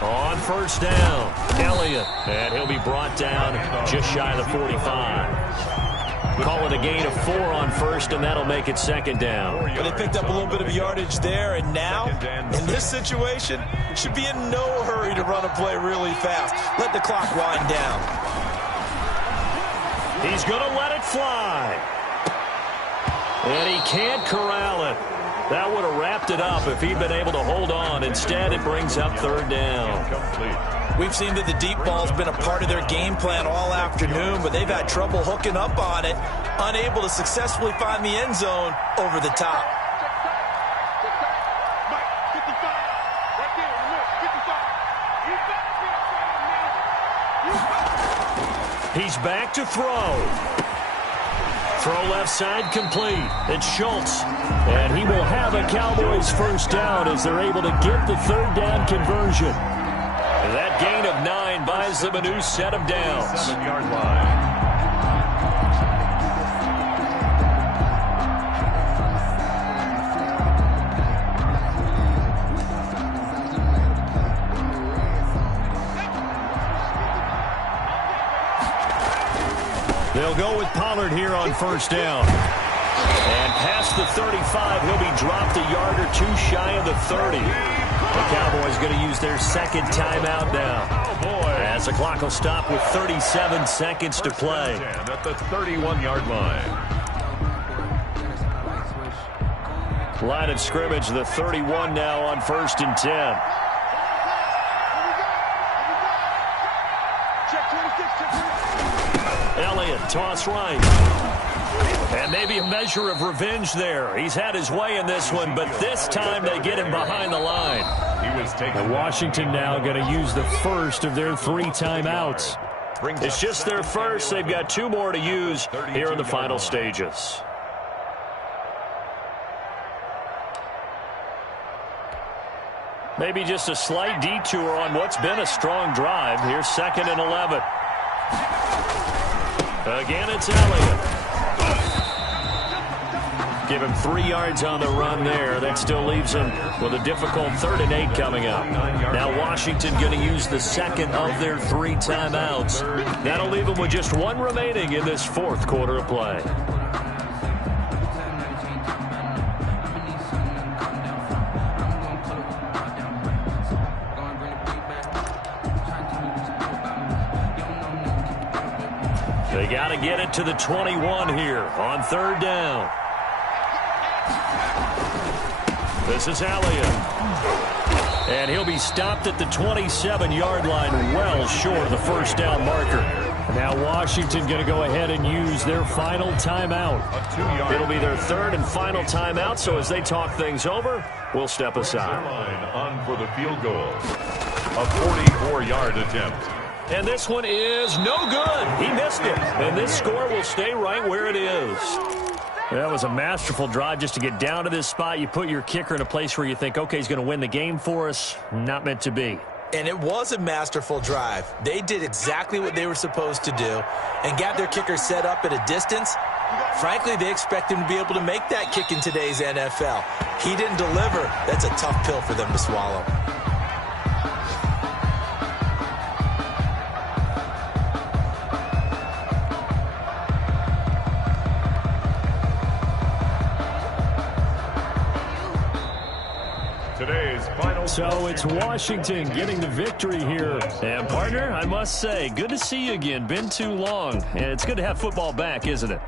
On 1st down, Elliott, and he'll be brought down just shy of the 45. Call it a gain of 4 on 1st, and that'll make it 2nd down. But they picked up a little bit of yardage there, and now, in this situation, should be in no hurry to run a play really fast. Let the clock wind down. He's going to let it fly. And he can't corral it. That would have wrapped it up if he'd been able to hold on. Instead, it brings up 3rd down. We've seen that the deep ball's been a part of their game plan all afternoon, but they've had trouble hooking up on it, unable to successfully find the end zone over the top. He's back to throw. Throw left side complete. It's Schultz. And he will have a Cowboys 1st down as they're able to get the 3rd down conversion. That gain of 9 buys them a new set of downs. 7-yard line. They'll go with Pollard here on 1st down. And past the 35, he'll be dropped a yard or 2 shy of the 30. The Cowboys going to use their 2nd timeout now. As the clock will stop with 37 seconds to play. At the 31-yard line. Line of scrimmage, the 31 now on 1st and 10. Elliott, toss right. And maybe a measure of revenge there. He's had his way in this one, but this time they get him behind the line. And Washington now going to use the first of their 3 timeouts. It's just their first. They've got 2 more to use here in the final stages. Maybe just a slight detour on what's been a strong drive. Here's 2nd and 11. Again, it's Elliott. Give him 3 yards on the run there. That still leaves him with a difficult 3rd and 8 coming up. Now Washington going to use the 2nd of their 3 timeouts. That'll leave them with just 1 remaining in this 4th quarter of play. They got to get it to the 21 here on 3rd down. This is Elliott. And he'll be stopped at the 27-yard line, well short of the 1st down marker. Now Washington going to go ahead and use their final timeout. It'll be their 3rd and final timeout, so as they talk things over, we'll step aside. On for the field goal. A 44-yard attempt. And this one is no good. He missed it. And this score will stay right where it is. That was a masterful drive just to get down to this spot. You put your kicker in a place where you think, okay, he's going to win the game for us. Not meant to be. And it was a masterful drive. They did exactly what they were supposed to do and got their kicker set up at a distance. Frankly, they expect him to be able to make that kick in today's NFL. He didn't deliver. That's a tough pill for them to swallow. So it's Washington getting the victory here. And, partner, I must say, good to see you again. Been too long. And it's good to have football back, isn't it?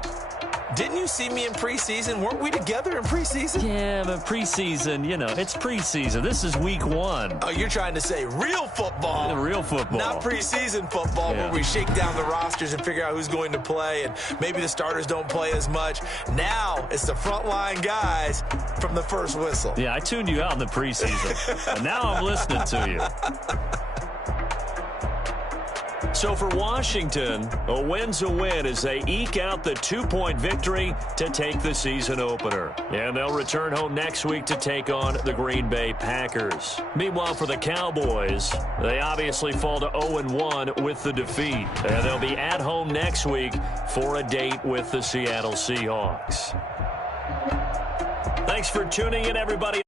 Didn't you see me in preseason? Weren't we together in preseason? Yeah, but preseason, you know, it's preseason. This is week 1. Oh, you're trying to say real football. The real football. Not preseason football where we shake down the rosters and figure out who's going to play, and maybe the starters don't play as much. Now it's the frontline guys from the first whistle. Yeah, I tuned you out in the preseason. And now I'm listening to you. So for Washington, a win's a win as they eke out the 2-point victory to take the season opener. And they'll return home next week to take on the Green Bay Packers. Meanwhile, for the Cowboys, they obviously fall to 0-1 with the defeat. And they'll be at home next week for a date with the Seattle Seahawks. Thanks for tuning in, everybody.